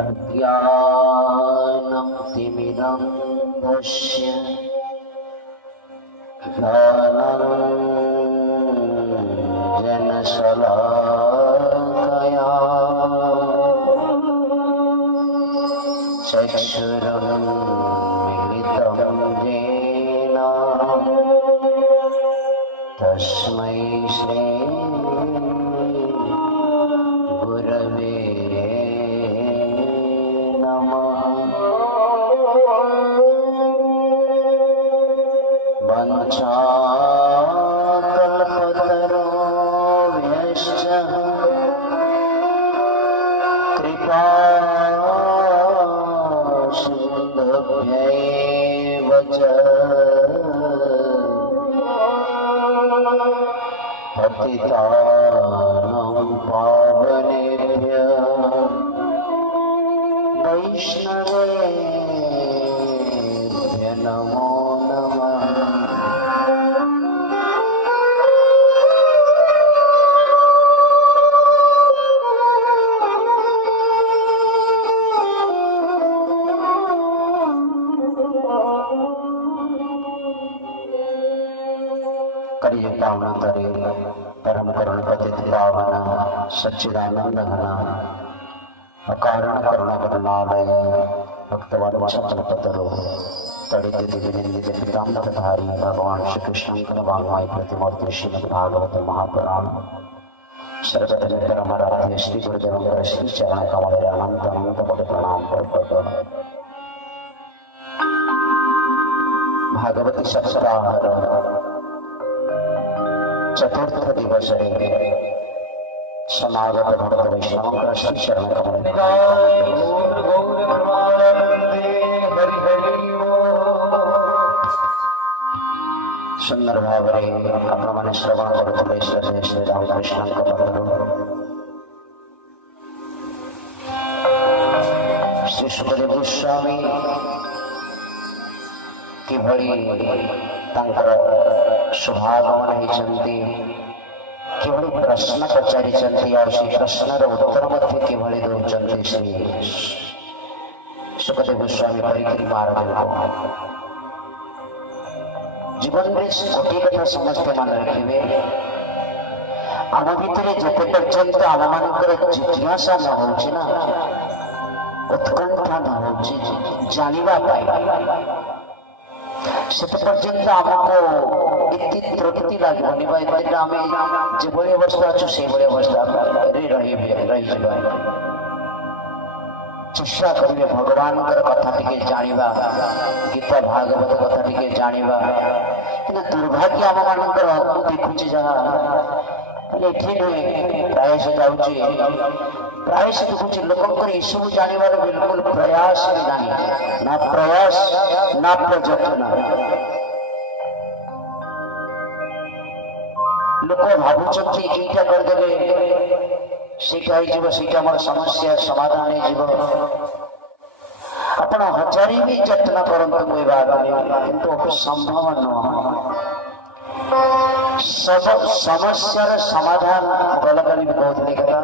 अज्ञानं तिमिरन्धस्य ज्ञानाञ्जनशलाकया चक्षुरुन्मीलितं येन तस्मै श्री गुरवे वंचाकल्पतरुभ्यश्च कृपा सिन्धुभ्यैव च पतितानां पावनेभ्यः वैष्णवेभ्यो नमो नमः। करिए पावन करे परम करुण पतित पावन सच्चिदानंद घन अकारण करुणा करुणालय भक्तवात्सल्यपतरो तड़ित विनिंदित पीताम्बरधारी भगवान श्री कृष्ण वाङ्मय प्रतिमूर्ति श्रीमद् भागवत महापुराण सर्वतः परमाराध्य श्री गुरुदेव श्री चरण कमल अनंत अनंत कोटि प्रणाम पूर्वक भागवती सप्ताह चतुर्थ दिवस समागत भक्त वैष्णव का श्री चरण कमल सुंदर भाव अपने श्रवण करते श्रद्धे श्री रामकृष्ण श्री सुखदेव गोस्वामी किभଳି ତାଙ୍କର ଶୁଭାଗମନ ହେଇଛନ୍ତି, କିଭଳି ପ୍ରଶ୍ନ ପଚାରିଛନ୍ତି ଆଉ ସେଇ ପ୍ରଶ୍ନର ଉତ୍ତର ମଧ୍ୟ କିଭଳି ଦେଉଛନ୍ତି ଶ୍ରୀ ସୁଖଦେବ ଗୋସ୍ୱାମୀ ପରୀକ୍ଷିତ ମହାରାଜଙ୍କୁ। ଜୀବନରେ ଗୋଟିଏ କଥା ସମସ୍ତେ ମନେ ରଖିବେ, ଆମ ଭିତରେ ଯେତେ ପର୍ଯ୍ୟନ୍ତ ଆମମାନଙ୍କର ଜିଜ୍ଞାସା ନ ହଉଛି ନା, ଉତ୍କଣ୍ଠା ନ ହଉଛି ଜାଣିବା ପାଇଁ, ସେତେ ପର୍ଯ୍ୟନ୍ତ ଆମକୁ ଏତେ ତୃପ୍ତି ଲାଗିବନି ବା ଏତେ ଆମେ ଯେଭଳି ଅବସ୍ଥା ଅଛୁ ସେଇଭଳି ଅବସ୍ଥାରେ ରହିଯିବା। ଚେଷ୍ଟା କରିବେ ଭଗବାନଙ୍କର କଥା ଟିକେ ଜାଣିବା, ଗୀତା ଭାଗବତ କଥା ଟିକେ ଜାଣିବା। କିନ୍ତୁ ଦୁର୍ଭାଗ୍ୟ ଆମମାନଙ୍କର ମୁଁ ଦେଖୁଛି ଯାହା ଏଠି ନୁହେଁ, ପ୍ରାୟ ସେ ଯାଉଛି, ପ୍ରାୟ ସେ ଦେଖୁଛି ଲୋକଙ୍କର ଏସବୁ ଜାଣିବାର ବିଲକୁଲ ପ୍ରୟାସ ବି ନାହିଁ, ନା ପ୍ରୟାସ ନା ପ୍ରଯତ୍ନ। ଲୋକ ଭାବୁଛନ୍ତି ଏଇଟା କରିଦେଲେ ସେଇଟା ହେଇଯିବ, ସେଇଟା ଆମର ସମସ୍ୟା ସମାଧାନ ହେଇଯିବ। ଆପଣ ହଜାରେ ବି ଯତ୍ନ କରନ୍ତୁ ମୁଁ ଏ ବାତରେ, କିନ୍ତୁ ସମ୍ଭବ ନୁହଁ। ସମସ୍ୟାର ସମାଧାନ ଗଲକାଲି ବି କହୁଥିଲି କଥା,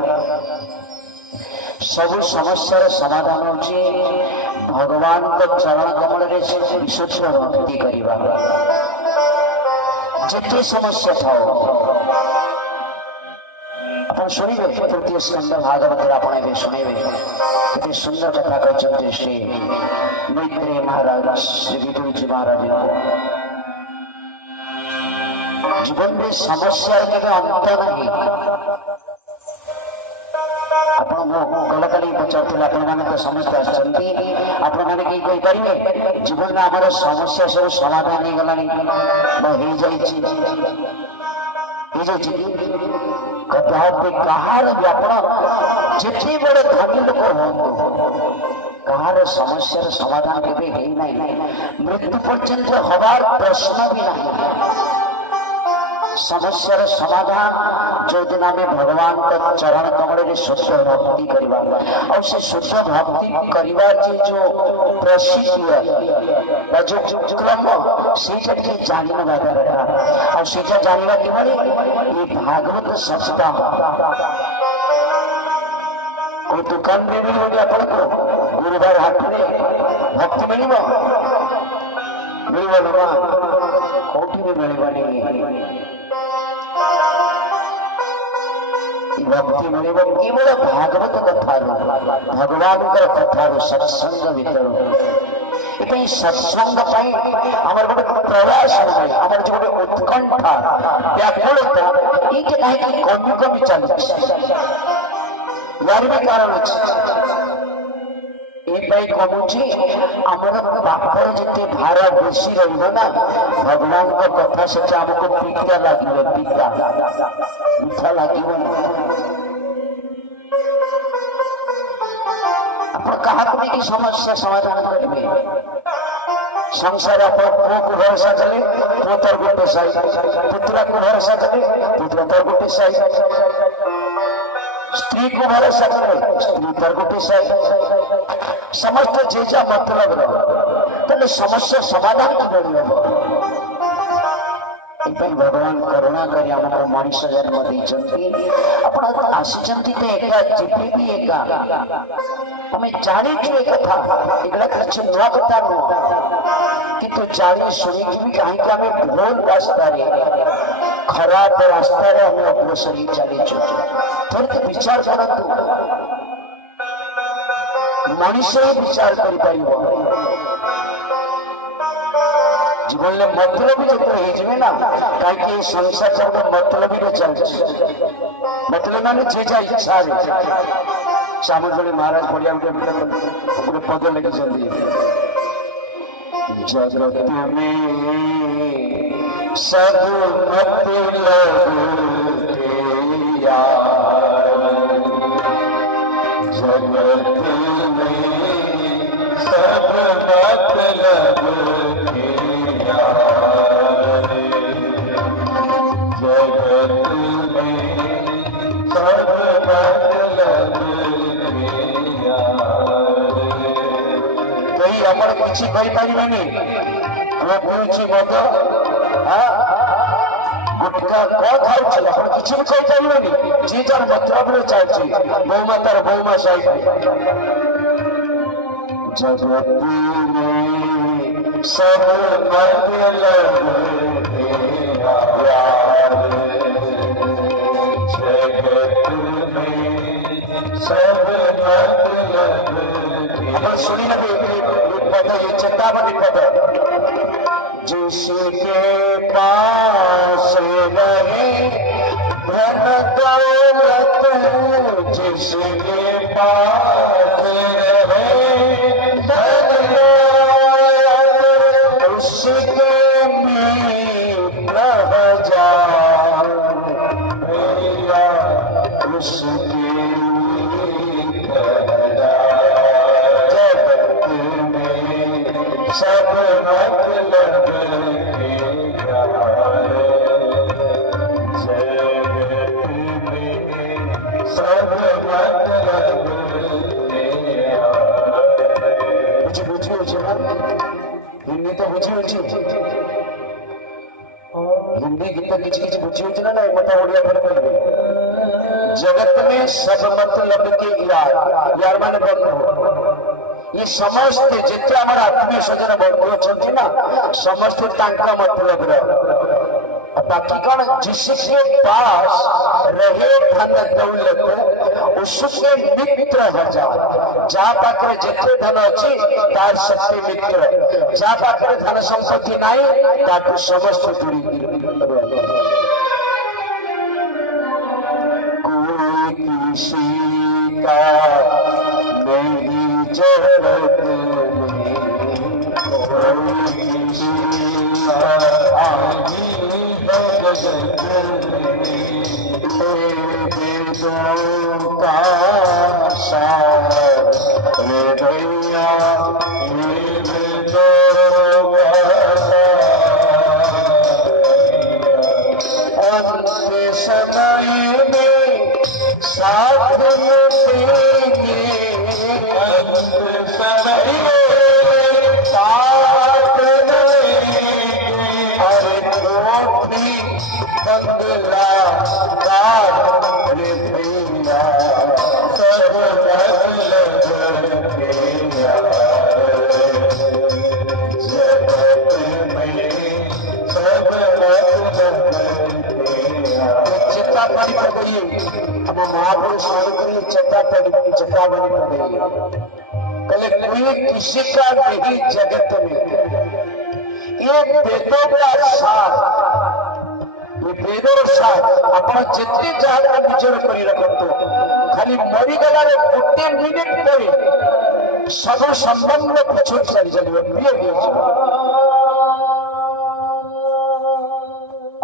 ସବୁ ସମସ୍ୟାର ସମାଧାନ ହଉଛି ଭଗବାନଙ୍କ ଚରଣ କମଳରେ ବିଶୁଦ୍ଧ ଭକ୍ତି କରିବା। ଯେତେ ସମସ୍ୟା ଥାଉ ଆପଣ ଶୁଣିବେ, ତୃତୀୟ ସ୍କନ୍ଦ ଭାଗବତରେ ଆପଣ ଏବେ ଶୁଣିବେ, କେତେ ସୁନ୍ଦର କଥା କହିଛନ୍ତି ଶ୍ରୀ ମୈତ୍ରେୟ ମହାରାଜ ଶ୍ରୀ ବିଦୁରଜୀ ମହାରାଜଙ୍କୁ। ଜୀବନରେ ସମସ୍ୟାର କେବେ ଅନ୍ତ ନାହିଁ। ଆପଣ ମୁଁ ଗଲକାଲି ପଚାରୁଥିଲେ, ଆପଣମାନେ ତ ସମସ୍ତେ ଆସିଛନ୍ତି, ଆପଣମାନେ କେହି କହିପାରିବେ ଜୀବନରେ ଆମର ସମସ୍ୟା ସବୁ ସମାଧାନ ହେଇଗଲାଣି ବା ହେଇଯାଇଛି କଦାପି କାହାର ବି ଆପଣ ଯେତେବେଳେ ଧନୀ ଲୋକ ହୁଅନ୍ତୁ, କାହାର ସମସ୍ୟାର ସମାଧାନ କେବେ ହେଇନାହିଁ, ମୃତ୍ୟୁ ପର୍ଯ୍ୟନ୍ତ ହବାର ପ୍ରଶ୍ନ ବି ନାହିଁ। समस्या समाधान जो दिन आम भगवान चरण कमल शुद्ध भक्ति करवा और से शुद्ध भक्ति करवा जो प्रसिद्धि है जो क्रम से जान दरकार और सीटा जानवा कि भागवत सप्ताह କୋଉ ଦୋକାନରେ ମିଳିବନି ଆପଣଙ୍କୁ ଗୁରୁବାର ହାଟରେ ଭକ୍ତି ମିଳିବ ମିଳିବ ନା କୋଉଠି ବି ମିଳିବନି ଭକ୍ତି ମିଳିବ କେବଳ ଭାଗବତ କଥାରୁ ଭଗବାନଙ୍କର କଥାରୁ ସତ୍ସଙ୍ଗ ଭିତରୁ ଏବେ ସତ୍ସଙ୍ଗ ପାଇଁ ଆମର ଗୋଟେ ପ୍ରୟାସ ନାହିଁ ଆମର ଯୋଉ ଗୋଟେ ଉତ୍କଣ୍ଠା ବ୍ୟାକୁଳତା ଏଇଟା କାହିଁକି କମି କମି ଚାଲିଛି यार भी कारण अच्छे कमुची आमर पापर जिते भार बेसी रहा भगवान को कथा से आमको पीता लगे पीता मीठा लगे क्या समस्या समाधान करेंगे संसार पुओ को भरोसा कले पुओ तर गोटे साई पुत्रा को भरोसा कले पुत्र तर गोटे साई स्त्री को भरोसा करे स्त्री तर गोटे साई समस्त जे जा मतलब तेरे समस्या समाधान भगवान करुणा कर मनीष जन्म आसी एका जीवे भी एका आम जाणी कथा एगुड़ा किसी नुआ कथा नुह किंतु जानी शुणिकी भी कहीं आम भूल रास्ता खराब रास्ता आम अग्रसर चलीचु थोड़े विचार करतु मनीष विचार कर जीवन में मतलब जो ना कहीं संसार सब मतलब चलती मतलब मैंने जे जा इच्छा श्यामजनी महाराज पढ़िया गोटे पद लिखिं जगत में सब जगत में सब मतलब किसी पारे मद गुटका कौन खाऊ किसी भी पारे जी जन मतलब चलती बहुमा तार बहुमा सही जगत में सब सुनी लगे चेतावनी पद जिसके पास रहे धन दौलत जिसके पास रहे धन दौलत उसके मित्र जा उसके सब मतलब सब मतलब हिंदी तो बुझी हिंदी गीत किसी किसी बुझी ना ना मोटा ओडिया पर जगत में सब मतलब के यार माने ये समस्त जिते आम आत्मीय स्वजन बंधु अच्छा ना समस्त मतलब बाकी कौन जिसके पास रहे धन दौलत उसके मित्र हजार जहाँ पाखे जिते धन अच्छी तार शक्ति मित्र जहाँ पाखे धन संपत्ति नहीं ताकू समस्त दूरी कोई किसी का नहीं जगत का सार भैया समय में साथ बंगला कार भैया सब लिए चेतावनी पड़ेगी। कल कोई किसी का नहीं जगत में ये वेदों का सार, ये वेदों सार अपन जितने जहाँ विचार करी रखो खाली मरी गला गोटे मिनिट पर सब संबंध पछुट चली चलिए प्रिय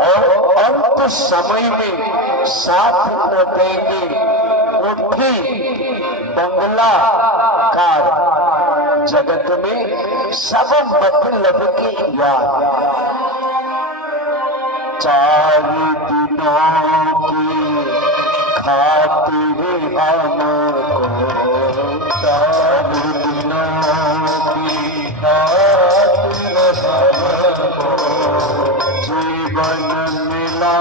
और अंत समय में साथ न देंगे उठी बंगला कार जगत में सब मतलब की याद। 4 दिनों की खातिर हमको 4 दिनों की खातिर हमको जीवन मिला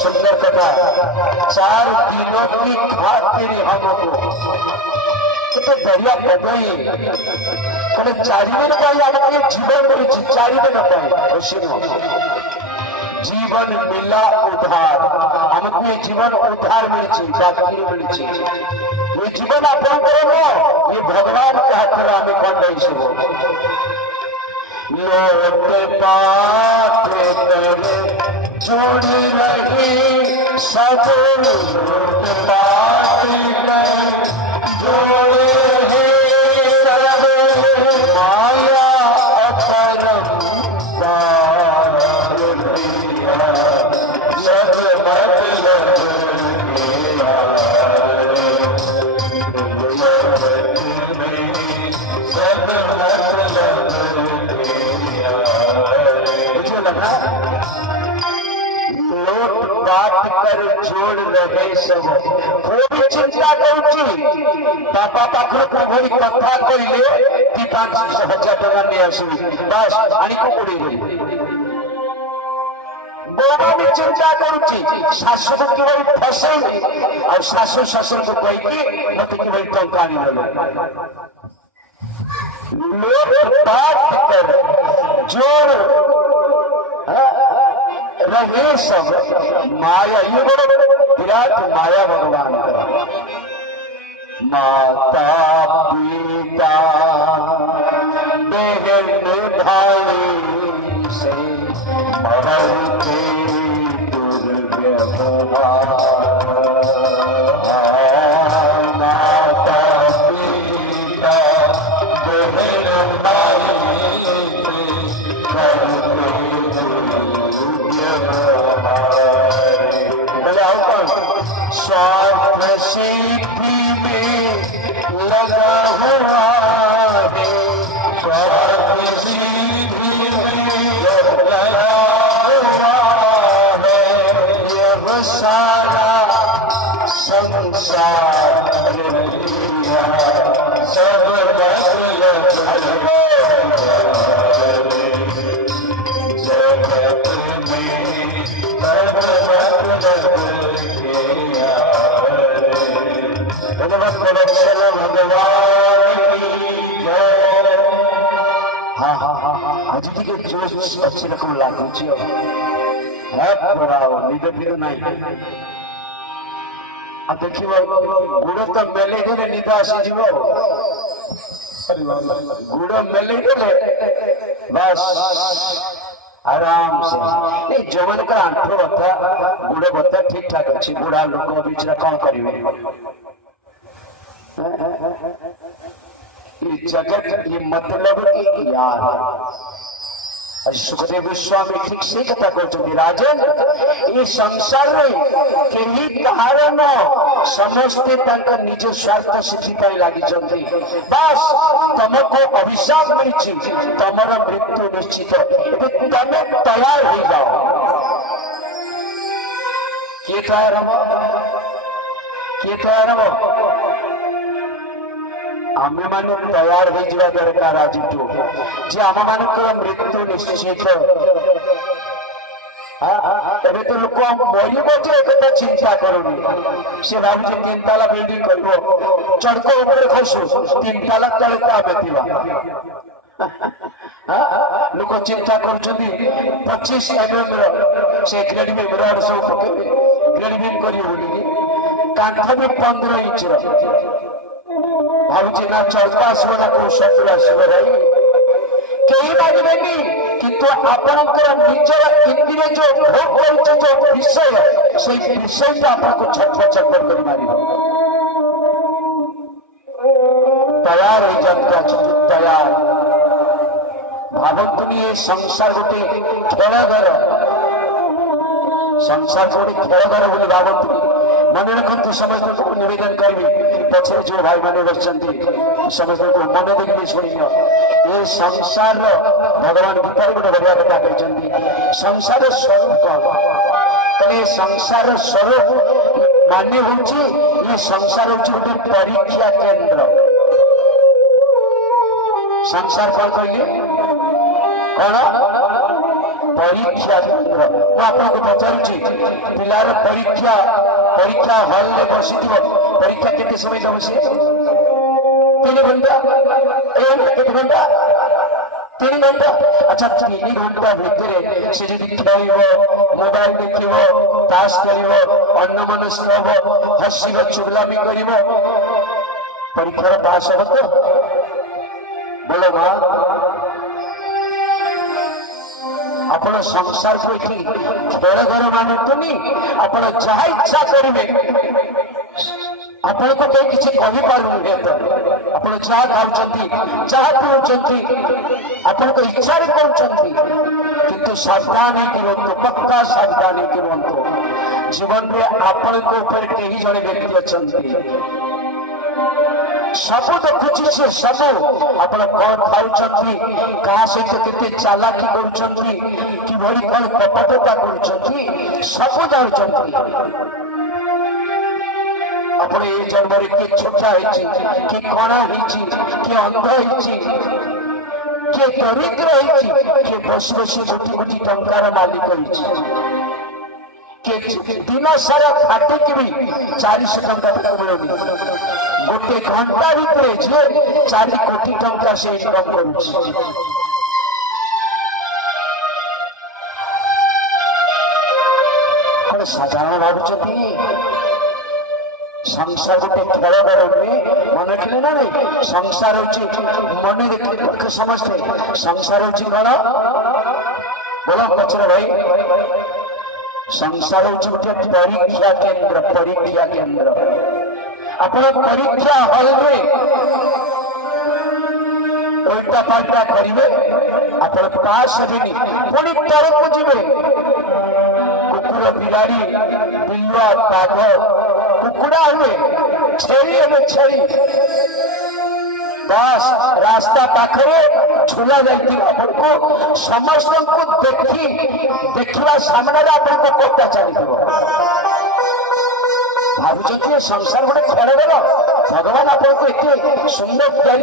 सुंदर कथा। 4 दिनों की खातिर हमको कितने बढ़िया बदई कल 4 दिन का जीवन मिली 4 दिन जीवन मिला उद्धार हमको ये जीवन उद्धार मिली बाकी मिली ये जीवन अपन करो ये भगवान के हाथ में हमें कौन नहीं सुनो लोग बात जोड़ी रही सब लोग बात जोड़े हैं सब माया जोड़ रहे सब कोई चिंता करुची बापा पाखर प्रभुरी कथा कहले कि 5,000 टका नहीं आसुवी बस आणि कुकुड़ी गई बोबी चिंता करुची शाशु को किबरी फसैनी और शाशु ससुर को कहि कि मते किबरी टंका नहीं लोग बात कर जोड़ रहे सब माया ये बड़ो विराट माया भगवान का माता पिता बहन भाई से बढ़ते दुर्व्यवहार माता पिता बहन भाई स्वार्थ सिद्धि में लगा हुआ है स्वार्थ सिद्धि में लगा हुआ है यह सारा संसार सब आज टिके जोश अच्छी रकम लागुची है बड़ाओ निद फिर नहीं आ देखिबो गुड़ तो मेले गेले निद आसी जीवो गुड़ मेले गेले बस आराम से नहीं जवन का आंठो बता गुड़ बता ठीक ठाक अच्छी बुढ़ा लोग बीच कौन करिवे ये जगत ये मतलब की यार सुखदेव गोस्वामी ठीक से कथा कहते राजन ये संसार केही कारण समस्ते निज स्वार्थ सिद्धि लगी बस तुमको अभिशाप मिली तुमर मृत्यु निश्चित तमें तैयार हो जाओ किए तैयार हम किए तैयार हम आमे माने तैयार हो जावा दरकार आज जे आम मान मृत्यु निश्चित तबे तो लोक मरब जे एक चिंता करूनी से भावी 3 ताला बिल्डिंग कर चढ़को ऊपर खसु 3 ताला तले आमे लोक चिंता कर 25 mm से ग्रेड बीम रड सब पकेबे ग्रेड बीम करिए बोली कांथ भी 15 इंच भावी ना 40 वाला को 70 आसब भाई कहीं मानवेनि किंतु आपणकर निजर इंद्रिय जो भोग कर जो विषय से विषय आपको छटपट छटपट कर मार तैयार हो जाता तैयार भावतुनि ये संसार गोटे खेलघर संसार गोटे खेलघर बोली भावतुनि मन रखु समस्त को निवेदन करी पछे जो भाई मैंने बच्चे समस्त को मन देखिए शुणी ये संसार भगवान गीता गोटे बढ़िया कथा कहते संसार स्वरूप कौन ये संसार स्वरूप मान्य हूँ ये संसार हूँ गोटे परीक्षा केंद्र संसार कौन कहले कौन परीक्षा केंद्र मुझे आपको पचारुची पिलार परीक्षा परीक्षा हॉल में बसी परीक्षा केते समय दब से 3 घंटा केते घंटा 3 घंटा अच्छा 3 घंटा भितर से जदि खेल मोबाइल देख ताश कर अन्नमनस्क हम हसब चुगलामी कर परीक्षार पास हम तो बोलो माँ आपण संसार को खेलघर मानतुनि आपण जहा इच्छा करेंगे आपण को कहीं किसी कही पारे आपण जहा खाऊं जहा पीऊँ आपण को इच्छा करूँ सावधान हो पक्का सावधान हो जीवन में आपण को ऊपर कई जड़े व्यक्ति अच्छा सबू देखुची से सबू आप कौन खाऊं क्या सहित के चालाकी कर कौन कपटता कर सबू जानते अपने ये जन्म किए छोटा कि कणा कि अंध किए दरिद्र किए बस बसी गोटी गोटी टंकार मालिक दिन सारा खाटिक भी 400 टंका मिलूनी गोटे घंटा भितर जे 4 कोटी टंका से इनकम करुच्ची साधारण भावी संसार गोटे खेलघर मन रखिले ना नहीं संसार मन देखिए समझते संसार हूँ कौन बोलो पचर भाई संसार हूँ गोटे परीक्षा केंद्र अपन परीक्षा हॉल में उल्टा पाल्टा करेंगे अपन पास हेनी पुणी तरफ जीवे कुकुर बिलाड़ी बिल्वा बाघ कुकुड़ा हुए छेड़ी बस रास्ता पाखरे झूला जाती आपको समस्त को देखा सामने आपको कोटा चली भावुं संसार गोटे खेलघर भगवान आपको एत सुंदर तैयारी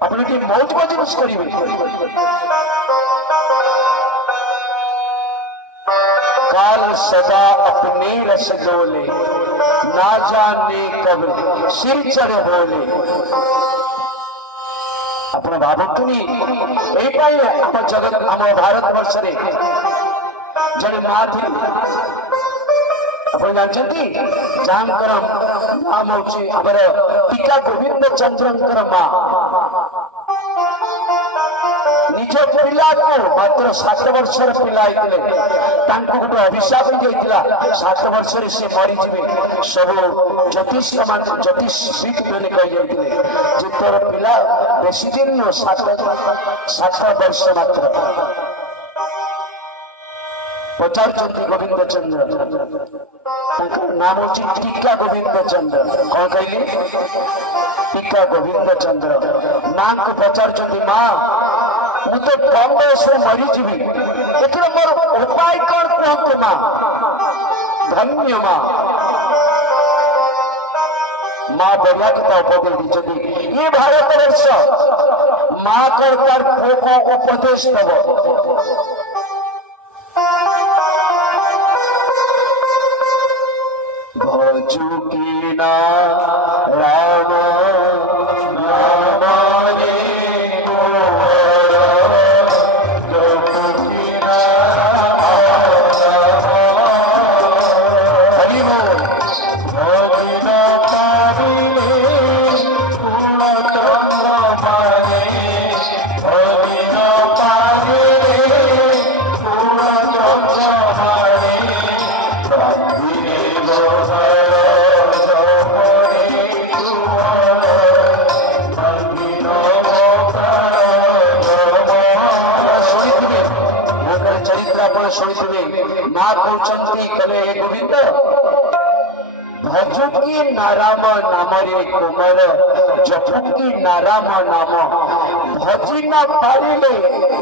आप मौज मजबूत करेंगे काल सदा अपने रस डोले ना जाने कब सिर चढ़े बोले अपने भावतुनि आम जगत आम भारत वर्ष जड़े माँ थी आप जानते जहाँकर नाम हूँ टीका गोविंद चंद्र माँ निज पिला को मात्र 7 वर्षर पिला गोटे अभिशाप हो 7 वर्ष से मरीजे सब ज्योतिष ज्योतिषविद मैंने कही तोर पिला बेसी दिन 7 वर्ष मात्र पचार गोविंद चंद्र नाम हूँ टीका गोविंद चंद्र कौन कहले टीका गोविंद चंद्र माँ को पचार माँ मु तो कम बयस मरीजी एथर मोर उपाय कौन कहतु माँ धन्य माँ माँ बढ़िया कथा उपदेश दी ये भारत वर्ष माँ कर तार पुओ को उपदेश दब भजु की ना राम राम रे ଆପଣ ଶୁଣିଥିବେ ମା କହୁଛନ୍ତି କହିଲେ ଏ ଗୋବିନ୍ଦ ଭଜୁକି ନାରାମ ନାମରେ କୋମର ଜପୁକି ନାରାମ ନାମ ଭଜି ନ ପାରିଲେ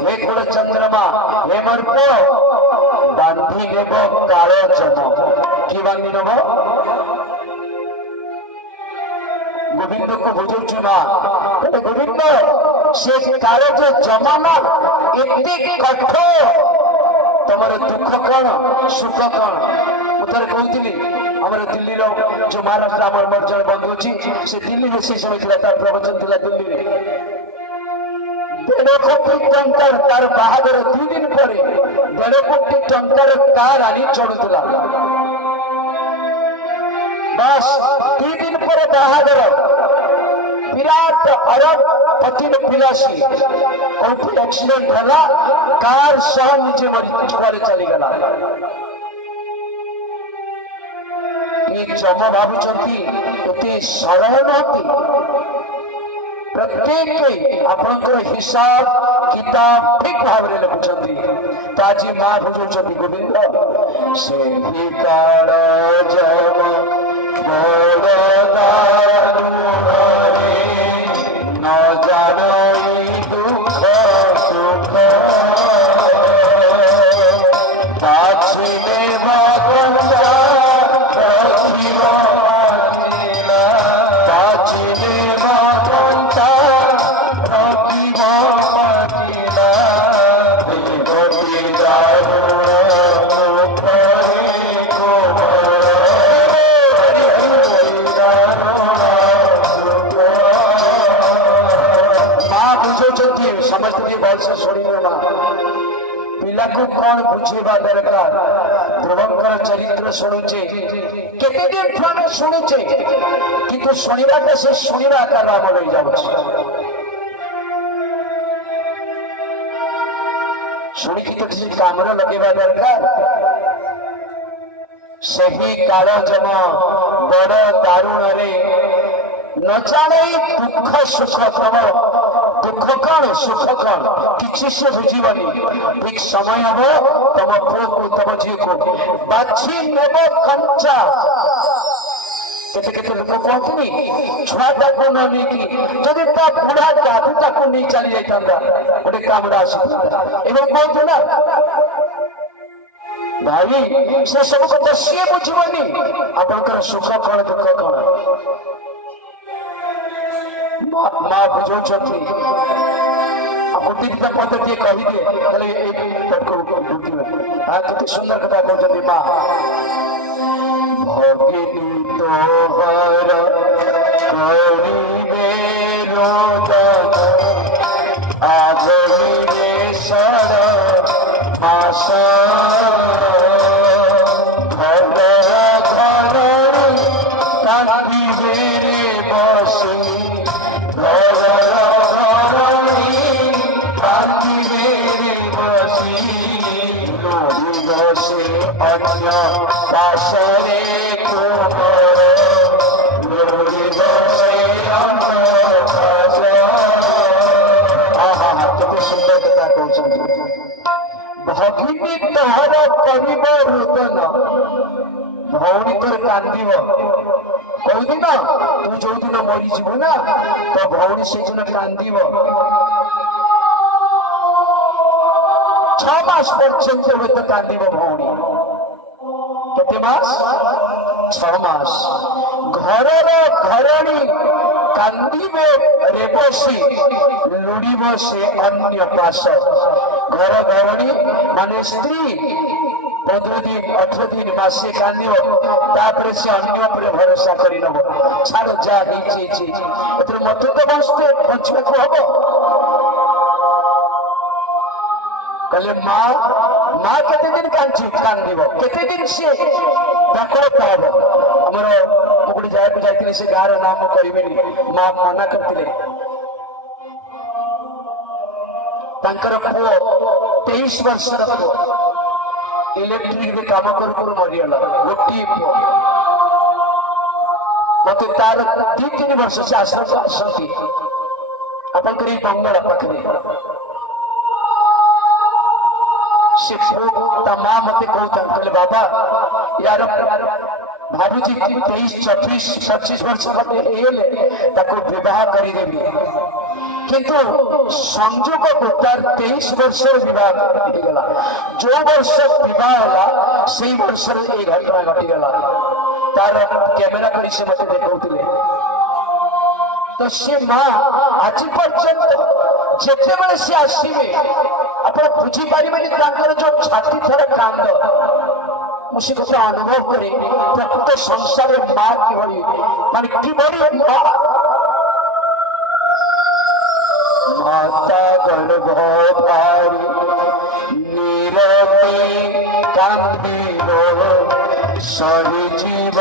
ହେ କୁଳ ଚନ୍ଦ୍ରମା ହେ ମର୍ପ ବାନ୍ଧି ନେବ କାଳ ଜମ କି ବାନ୍ଧି ନେବ ଗୋବିନ୍ଦକୁ ବୁଝୁଛୁ ମା ଗୋବିନ୍ଦ ସେ କାଳ ଯେ ଜମାନା ଏତେ କଠୋର ତମର ଦୁଃଖ କଣ ସୁଖ କଣ ମୁଁ ଥରେ କହୁଥିଲି ଆମର ଦିଲ୍ଲୀର ଯୋଉ ମହାରାଷ୍ଟ୍ର ଆମର ମୋର ଜଣେ ବନ୍ଧୁ ଅଛି ସେ ଦିଲ୍ଲୀରେ ସେ ସମୟ ଥିଲା ତାର ପ୍ରବଚନ ଥିଲା ଦିଲ୍ଲୀରେ 1.5 କୋଟି ଟଙ୍କାର ତାର ବାହାଘର 2 ଦିନ ପରେ 1.5 କୋଟି ଟଙ୍କାର କାର ଆଣି ଚଢୁଥିଲା ବାସ୍ 2 ଦିନ ପରେ ବାହାଘର ବିରାଟ ଅରବ ପତିର ପିଲାସି କୋଉଠି ଆକ୍ସିଡେଣ୍ଟ ହେଲା କାର ସହ ନିଜେ ମରି ଚାଲିଗଲା जम भावुंट सरल नहती प्रत्येक आपंकर हिसाब किताब ठीक भाव में लिखुंट तो आज माँ बुझाऊँ गोविंद से काल जम न जान दुख सुख पाछिले पिला को कौन बुझेबा दरकार ध्रुवंकर चरित्र शुणुचे केते दिन ठने शुणुचे किंतु शुणिबाटा से शुणिबा आकार राम लई जाउछ शुणी कि तो किसी काम रे लगेबा दरकार सही काल जम बड़ दारुण रे न जाने दुख सुख तम दुख कौन सुख कौन किसी से बुझीबनी ठीक समय हम तम पुओ को तम झी को बाछी नेब कंचा केते केते लोक कहतनी छुआटा को न नीति जदि ता बुढ़ा जादूटा को नहीं चली जाइतांदा गोटे कामड़ा आसीता एवं कहतु ना भाई से सब कथा सी बुझीबनी आपनकर सुख कौन दुख कौन माँ बुझाऊँ गोटे दिटा पद्धति कहीदे केते सुंदर कथा कहते माँ भगिनी तोहर करिबे रोदन आजरे सर मास भगिनी तोहर करिब रुदन भौणी तोर कांदिब कौदिन तू जो दिन मरी जीवु ना तो भौणी से दिन कांदिब 6 मास पर्यंत हुए कांदिब भौणी केते मास 6 मास घरर घरणी कांदिबे रेबसी लुड़िब से अन्य पास घर घरणी माने स्त्री 15 दिन 18 दिन मासे कांदिब तापर से अन्य पर भरोसा करि नब छाड़ जा हिची एतर मत तो बसते बचबे को हबो कले माँ केते दिन कांदिब केते दिन से व्याकुलता हबो हमर मुकुड़ी जाय को जायतिले से गार नाम कहिबेनी माँ मना करतिले तांकर पुओ 23 वर्ष पुओ इलेक्ट्रिक में काम कर मरीगला गोटे पुओ मत तार 2-3 वर्ष से आश्रम आसती आपंकर मंगल पाखे से ता माँ मते कहते बाबा यार भाबुजी 23 24 25 वर्ष विवाह करदेवी किंतु संजोग तार 23 वर्ष विवाह घटीगला जो वर्ष विवाह होला से वर्ष ये घटना घटीगला तार कैमेरा करी से मते देखौतिले तो से माँ आज पर्यंत जिते बड़े से आसवे आप बुझी पारे जो छाती थर कांद मुझे कथा अनुभव करी प्रकृत संसार माँ कि मान कि माता गर्भधारी नीरवे कांदीब सही जीव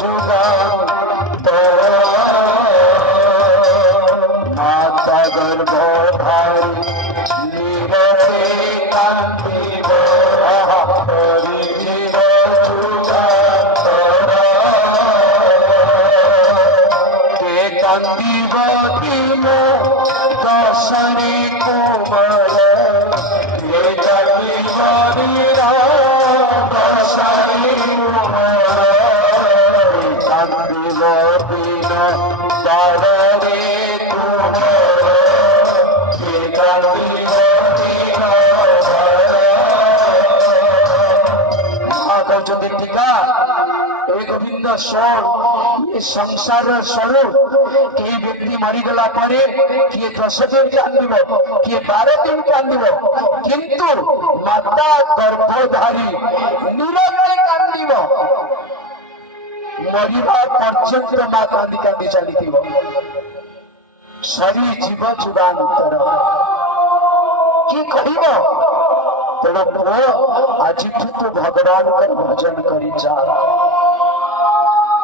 जुगांत माता गर्भधारी नीरवे कांदीब सही जीव जुगांत के कांदीब दीन दशरी कुमार ये जगी मरीरा दशरी कुमार कांदीब दीन दारे कुमार ये कांदीब दीन कहते टीका एक गोविंद स्वर ये संसार स्वरूप किए व्यक्ति मरीगला परे किए 10 दिन कांदिब किए 12 दिन कांदिब किंतु माता गर्भधारी निरंतर कांदिब मरिबा पर्यंत माँ कांदी कांदी चलीथिब सरी जीव जुगांतर कि कहिब तेणु पुओ आज तू भगवान का भजन करी जा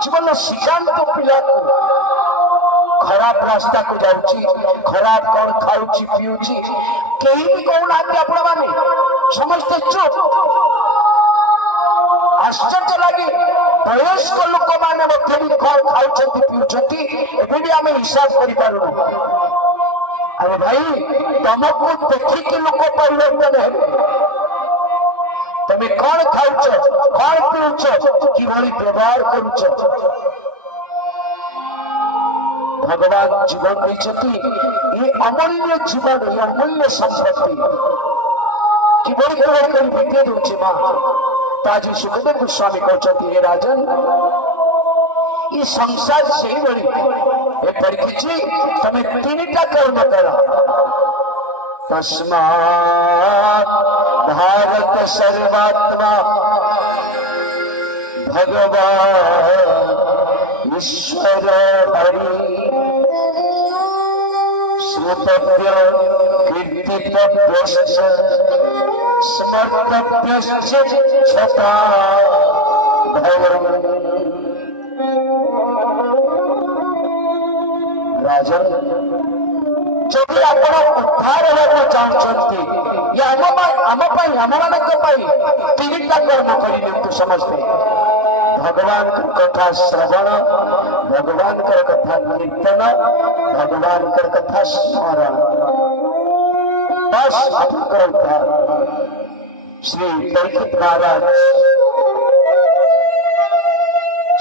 जीवन श्रीकांत पिला खराब रास्ता को जाऊची खराब कौन खाऊची पीऊची कहीं भी कौन आगे आपण माने समझते चुप आश्चर्य लगे वयस्क लोक माने मध्य भी कौन खाऊचंती पीऊचंती एबे भी आमे हिसाब करि पारुनु अरे भाई तुमको देखी के लोक परिवर्तन है तमे कौन खाऊच कौन पीऊच कि भली व्यवहार करूच भगवान जीवन ये अमूल्य जीवन ये अमूल्य संपत्ति कि बड़ी व्यवहार कर बीते दूचे माँ ताजी सुखदेव गोस्वामी कहते हे राजन ये संसार से ही बड़ी ये परिकिची तमे तीनटा कर्म करा तस्मात् भारत सर्वात्मा भगवान ईश्वर हरि श्रुतव्य कीर्तितव्यश्च स्मर्तव्यश्च छता भवन् राजन जदि आपण उद्धार होगा चाहते या तीनटा कर्म कर समझते भगवान कथा श्रवण भगवान कथा कीर्तन भगवान कथा स्मरण बस आपका उद्धार श्री परीक्षित महाराज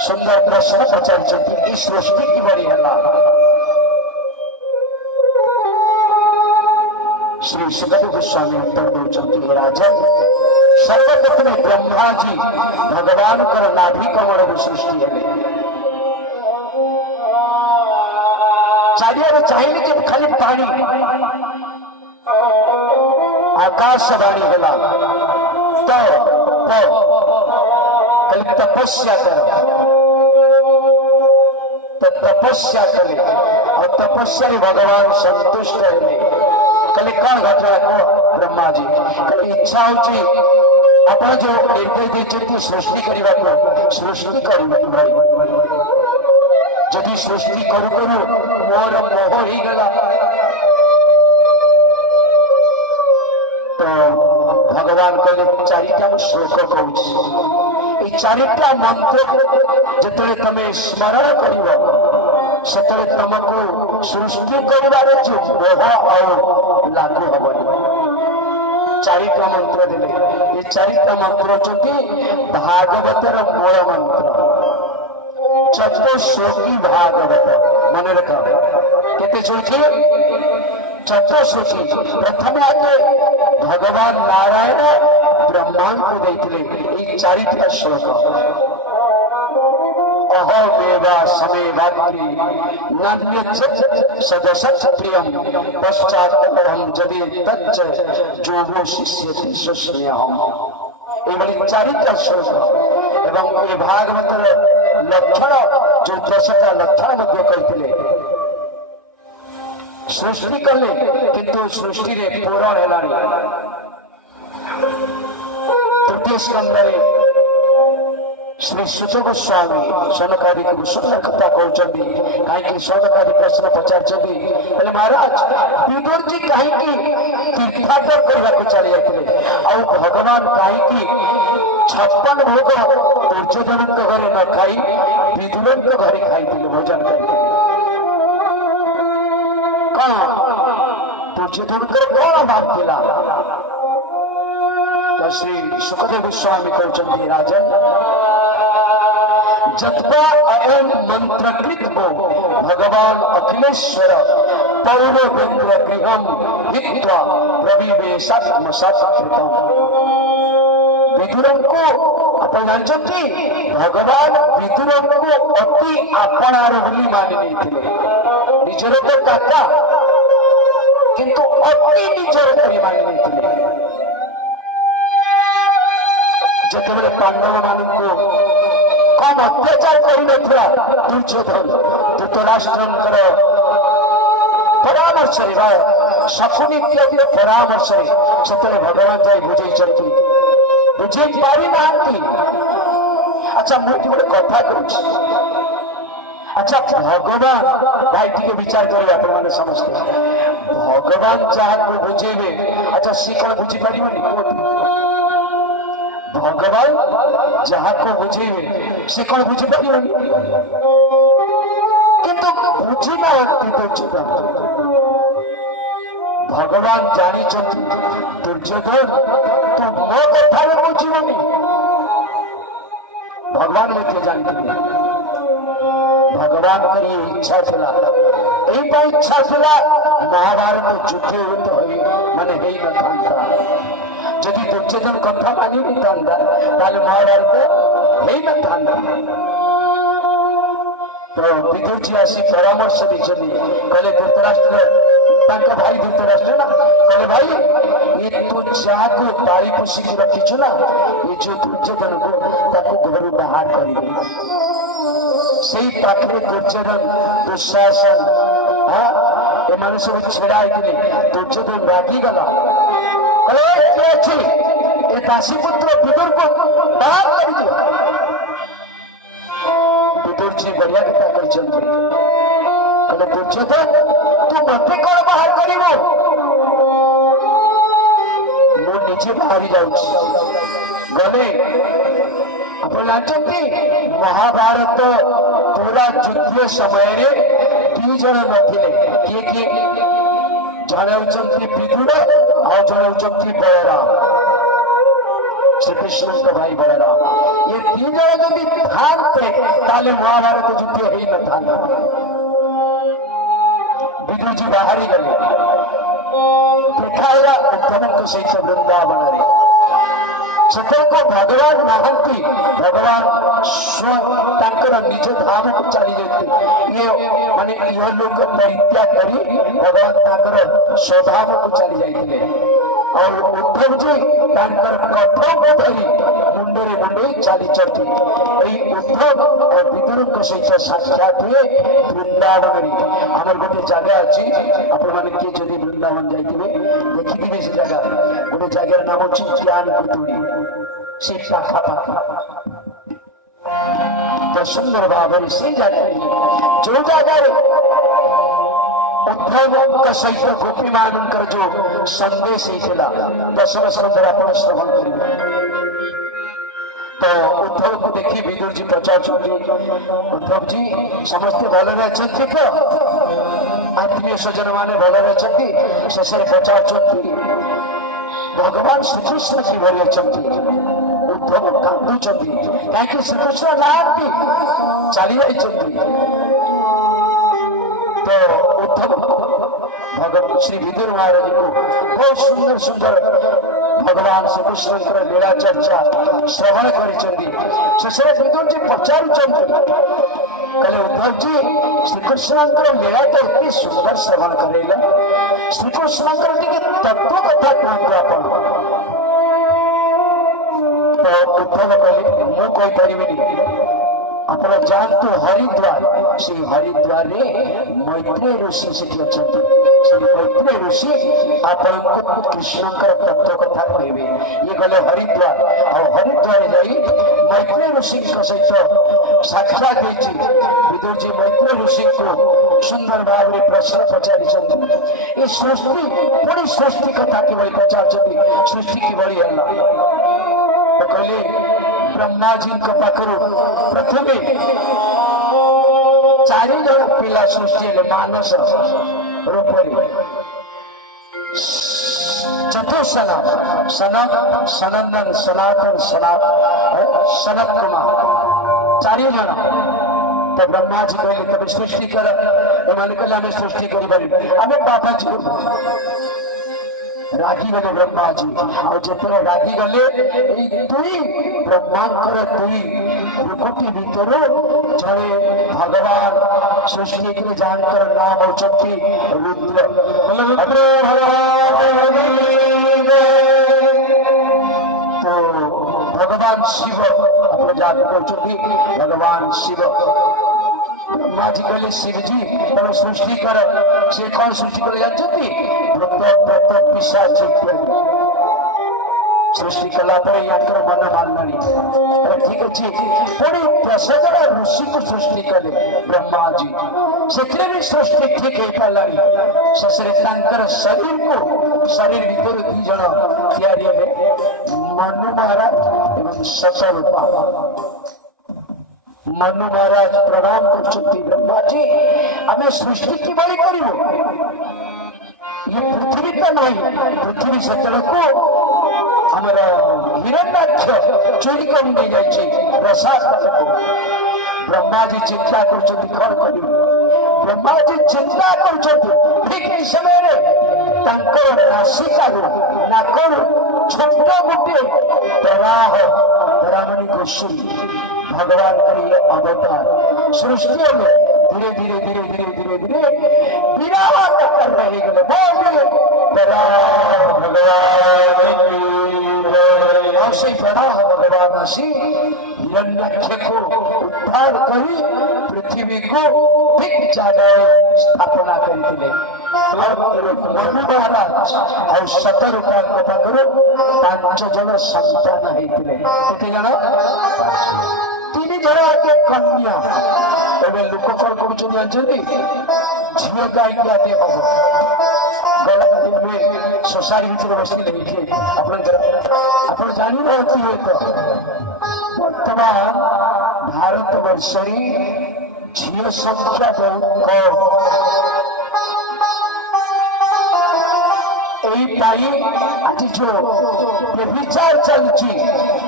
सुंदर प्रश्न पचार इस सृष्टि की बड़ी है श्री सुखदेव गोस्वामी उत्तर दौरान राजन सर्वप्रथम ब्रह्मा जी भगवान कर नाभि कमल सृष्टि है चारियारे चाहिए कि खाली पानी आकाशवाणी होला तो खाली तपस्या कर तो तपस्या करे और तपस्या भगवान संतुष्ट है कल कौन घटना को ब्रह्मा जी कल इच्छा होची आपण जो निर्णय देते सृष्टि करने को सृष्टि करने जदि सृष्टि करू करू मोर मोह ही गला तो भगवान कहले चारिटा श्लोक कहूँ ये चारिटा मंत्र जिते तमें स्मरण कर सेतरे तुमको सृष्टि कर जो मोह और लागू हबनी चारिटा मंत्र देले ये चारिटा मंत्र होती भागवतर मूल मंत्र चतुश्लोकी भागवत मन रख केते श्लोकी चतुश्लोकी प्रथम आगे भगवान नारायण ब्रह्मा को देते ये चारिटा श्लोक अहोमेवा समेवाग्नि नान्यच्च सदसत् प्रियं पश्चात्तरं यदि तच्च जोगो शिष्यति सुस्म्यहम् एभଳି ଚାରିଟା ଶ୍ଲୋକ ଏବଂ ଏ ଭାଗବତର ଲକ୍ଷଣ ଯୋଉ 10ଟା ଲକ୍ଷଣ ମଧ୍ୟ କହିଥିଲେ ସୃଷ୍ଟି କଲେ କିନ୍ତୁ ସୃଷ୍ଟିରେ ପୂରଣ ହେଲାଣି ତୃତୀୟ ସ୍କନ୍ଧରେ श्री सुत गोस्वामी सोनकारी को सुंदर कथा कहते कहीं सोनकारी प्रश्न पचार महाराज विदुर जी कहीं तीर्थाटन करने को चली जाते भगवान कहीं 56 भोग दुर्योधन घरे न खाई विदुर घरे खाई भोजन करते कौन दुर्योधन कौन अभाव थिला तो श्री सुखदेव गोस्वामी कहते राजन जत्वा अयम मंत्रकृत को भगवान अखिलेश्वर पौरवेन्द्र गृहम हित्वा प्रविवेशात्मसात्कृतम विदुरम को अपन जानते भगवान विदुरम को अति आपणार बोली मानि नहीं निजर तो काका किंतु अति निजर करी मानि नहीं जतबेले पांडव मान को कम अत्याचार करनथिला दुर्योधन धृतराष्ट्रंकर परामर्श शकुनी इत्यादि परामर्श से भगवान जाई बुझेइछंती बुझे पारि नांती अच्छा मुझे गोटे कथा करूछि अच्छा भगवान भाई टिके विचार करिए आपण माने समझते भगवान जहाँ को बुझेबे अच्छा सी कौन बुझी पारिबनी भगवान जहाँ को बुझेबे से कौन बुझी पारिबनी किंतु बुझी ना दुर्योधन भगवान जानी दुर्योधन तू मो कथा बुझीबनी भगवान मध्य जानते भगवान की इच्छा थिला इच्छा थिला महाभारत युद्ध माने जदि दुर्योधन कथा मानि महाभारत तो विदुर जी आसी परामर्श देछथि कहले धृतराष्ट्र तांका भाई धृतराष्ट्र ना कहले भाई ये तू जा को पाली पोषी की रखिछु ना ये जो दुर्योधन को ताको घर बाहर करिबे सेई पाखरे दुर्योधन दुशासन हां ए माने सब छेड़ा आइले दुर्योधन रागी गला अरे के छी ए दासी पुत्र विदुर को बाहर कर दिया विदुर जी बढ़िया कथा कहछन्ती अरे दुर्योधन तू मते कोन बाहर करिवो मु निजे बाहरी जाउछि गले आपण जानते महाभारत पूरा युद्ध समय रे 2 जन नथिले किए जने उचंती विदुर और जने उचंती बलराम श्री कृष्ण का भाई बलराम ये 3 जन यदि थाते ताले महाभारत युद्ध ही न था विदुर जी बाहरी गले देखाया उद्धव को सहित वृंदावन रे सतर्क भगवान नहंती भगवान तांकर निज धाम को चली जाती ये माने ये लोग परित्याग करी भगवान तांकर स्वधाम को चली जाइतिले और उद्धव जी तांकर कठोर को धरी मुंडरे मुंडे चली चलती एई उद्धव और विदुर को सहित साक्षात हुए वृंदावन रे हमर गोटे जगह अछि आपण माने के जदी वृंदावन जाइतिबे देखि दिबे से जगह गोटे जगह नाम अछि ज्ञान कुतुड़ी से पाखा पाखा तो सुंदर भाव से जगह जो जगह उद्धव का सहित गोपी मानकर जो संदेश होता 10 स्कंदर आपण श्रवण करेंगे तो उद्धव को देखी विदुर जी पचार उद्धव जी समस्ते भल तो आत्मीय स्वजन माने भल शेष पचार भगवान श्रीकृष्ण किभଳି ଅଛନ୍ତି ଉଦ୍ଧବ କାନ୍ଦୁଛନ୍ତି କାହିଁକି ଶ୍ରୀକୃଷ୍ଣ ନାହାନ୍ତି ଚାଲି ଯାଇଛନ୍ତି ତ ଉଦ୍ଧବ भगवान श्री विदुर महाराज को बहुत सुंदर सुंदर भगवान श्री कृष्ण लीला चर्चा श्रवण कर विदुर जी पचार कहले उद्धव जी श्रीकृष्ण लीला तो इतनी सुंदर श्रवण करेगा श्रीकृष्ण तत्व कथा कहतु आप तो उद्धव कहले मु कही पारि आप जानतु हरिद्वार से हरिद्वार मैत्रेय ऋषि से मैत्रेय ऋषि आपको कृष्ण तत्व कथा कहे ये गले हरिद्वार और हरिद्वार जाई मैत्रेय ऋषि सहित साक्षात विदुर जी मैत्रेय ऋषि को सुंदर भाव में प्रश्न पचारि ये सृष्टि पुणी सृष्टि कथा किभଳି पचार सृष्टि किभଳି कहले ब्रह्मा जी पाखु प्रथमे 4 जन पिला सृष्टि मानस रूप चतुर्सना सनक सनंदन सनातन सनत कुमार 4 जन तो ब्रह्मा जी कहले तब सृष्टि कर कहले आम सृष्टि करें बाबा जी रागी गले ब्रह्मा जी और जो रागी गले दुई ब्रह्मांकर दुई त्रिकोटी भीतर जड़े भगवान सृष्टि के जानकर नाम होचंती रुद्र तो भगवान शिव अपने जान होचंती भगवान शिव ब्रह्मा जी कहले शिव जी तुम सृष्टि कर से कौन सृष्टि कर जानते सृष्टि कला मन मानना ठीक अच्छे पुणी 10 जन ऋषि को सृष्टि कले ब्रह्मा जी से भी सृष्टि ठीक हो पारा शेषे शरीर को शरीर भीतर 2 जन या मनु महाराज एवं शतरूपा मनु महाराज प्रणाम कर ब्रह्मा जी आम सृष्टि किभଳି करू ये पृथ्वी तो नहीं पृथ्वी सतल को हमार हिरण्याक्ष चोरी कर नहीं जाए रसातल को ब्रह्मा जी चिंता कर कौन कर ब्रह्मा जी चिंता कर ठीक यही समय नासिका नाकू छोट गोटे प्रवाह ब्राह्मणी गोस्वी भगवान का अवतार सृष्टि में धीरे धीरे धीरे धीरे धीरे धीरे विराट कर रहे गले बोलिए भगवान आसी हिरण्याक्ष को उद्धार करी पृथ्वी को ठीक जगह स्थापना करते मनु महाराज और शतरूपा पाखर 5 जन संतान होते केते जन 3 जन आगे कन्या एवं लोक कौन कौन जानते झील कहीं आगे हम सोसारी भर बस आप जानी रही हुए तो वर्तमान भारत वर्ष झील संख्या बहुत कम आज जो विचार चलती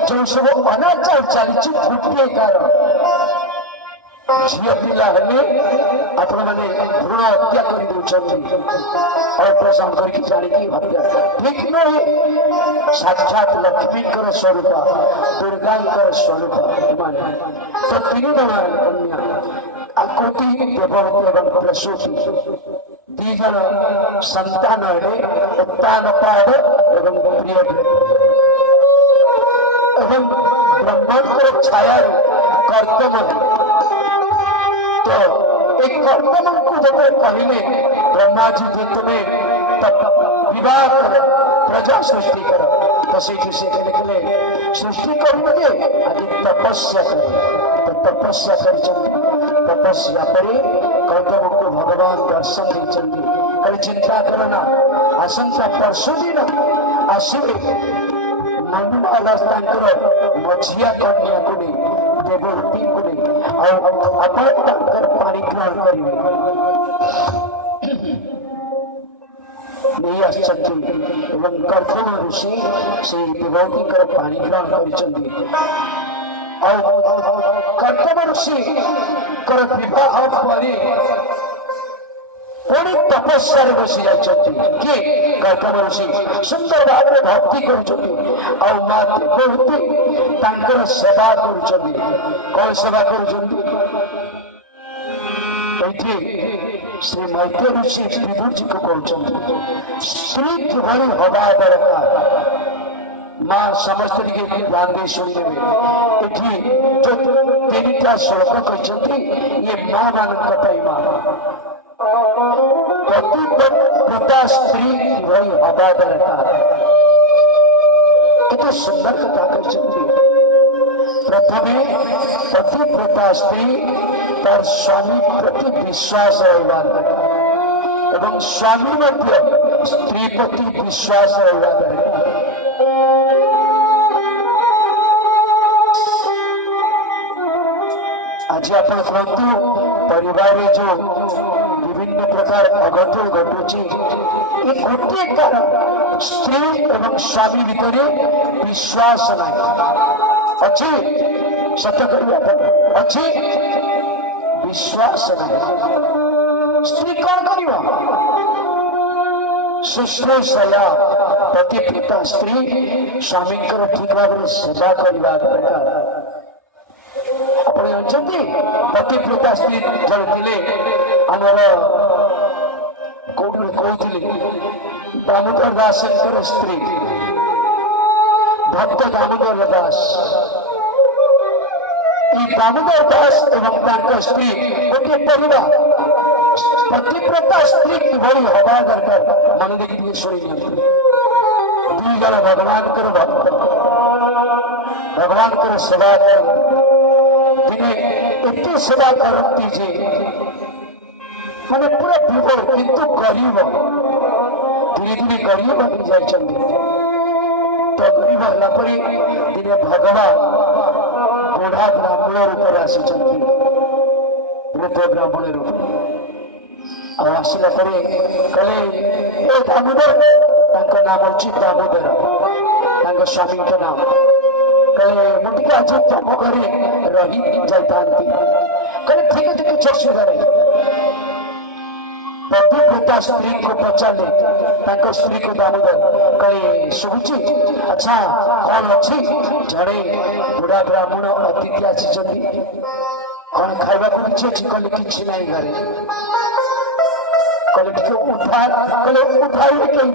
जो सब अनाचार चलती गोटे कारण झील पिला आपण मैंने भ्रूण हत्या कर अल्ट्रासाउंड करके जानिकी हत्या ठीक नहीं साक्षात लक्ष्मी स्वरूप दुर्गा स्वरूप तो 3 जन कन्या आकृति व्यवहृत एवं प्रसूति 2 जन संतान उत्तान पाद एवं प्रिय एवं ब्रह्मांड छाया कर्तव्य तो एक कर्तव्य को जब कहले ब्रह्मा जी जी तुम्हें विवाह कर प्रजा सृष्टि कर तो से लिखले सृष्टि कर तपस्या कर तपस्या कर तपस्या पर कर्तव्य को भगवान दर्शन देते चिंता करना आसंता परशु दिन आसवे मनु महाराज मझिया कन्या को देवहूति को पानी ग्रहण करेंगे नहीं आसचंती एवं कर्दम ऋषि से विभूतिकर पानी ग्रहण करिसंती और कर्दम ऋषि कर विवाह परे पुणी तपस्या बसी जाइछंती कि कर्दम ऋषि सुंदर भाव भक्ति करुछंती और मां देवहूति तांकर सेवा करुछंती कौन सेवा करुछंती श्री मैत्र ऋषि विदुर जी को कहते स्त्री किभली हवा दरकार मां समस्त के ध्यान दे शुणी एठी जो तीनटा श्लोक कहते ये मां मानक पाई मां पतिव्रता स्त्री किभली हवा दरकार कितने सुंदर कथा कहते प्रथमे पतिव्रता स्त्री तार स्वामी प्रति विश्वास रहा एवं स्वामी मध्य स्त्री प्रति विश्वास रहा आज आप परिवार जो विभिन्न प्रकार अघटन घटुची ये गोटे कारण स्त्री एवं स्वामी भितर विश्वास नहीं अच्छी सत्य करिए अच्छी विश्वास नहीं स्त्री कौन कर शुश्रूषया पति पिता स्त्री स्वामी ठीक भाव सेवा करने दरकार जानते पति पिता स्त्री जड़े आमर कहते दामोदर दास स्त्री भक्त दामोदर दास दामोदर दास एवं स्त्री गोटे परिवार पतिव्रता स्त्री किभली हवा दरकार मन देखिए शुणी दुई जन भगवान भक्त भगवान सेवा दिने एत सेवा करती जे माने पूरा विभोर किंतु गरीब धीरे धीरे गरीब बनी जाइए तो गरीब होला दिने भगवान बुढ़ा ब्राह्मण रूप आसिचंती वृद्ध ब्राह्मण रूप आसला कहले ए दामोदर नाम हूँ दामोदर स्वामी नाम कहले मुझे आज तुम घर रही जाता कहले ठीक है किसी असुविधा नहीं पतिव्रता स्त्री को पचारे स्त्री को दामोदर कहले शुभुची अच्छा कौन अच्छी जड़े बुढ़ा ब्राह्मण अतिथि आसी कौन खावा किसी अच्छी कहले कि ना घरे कहले उधार कहले उधार कहीं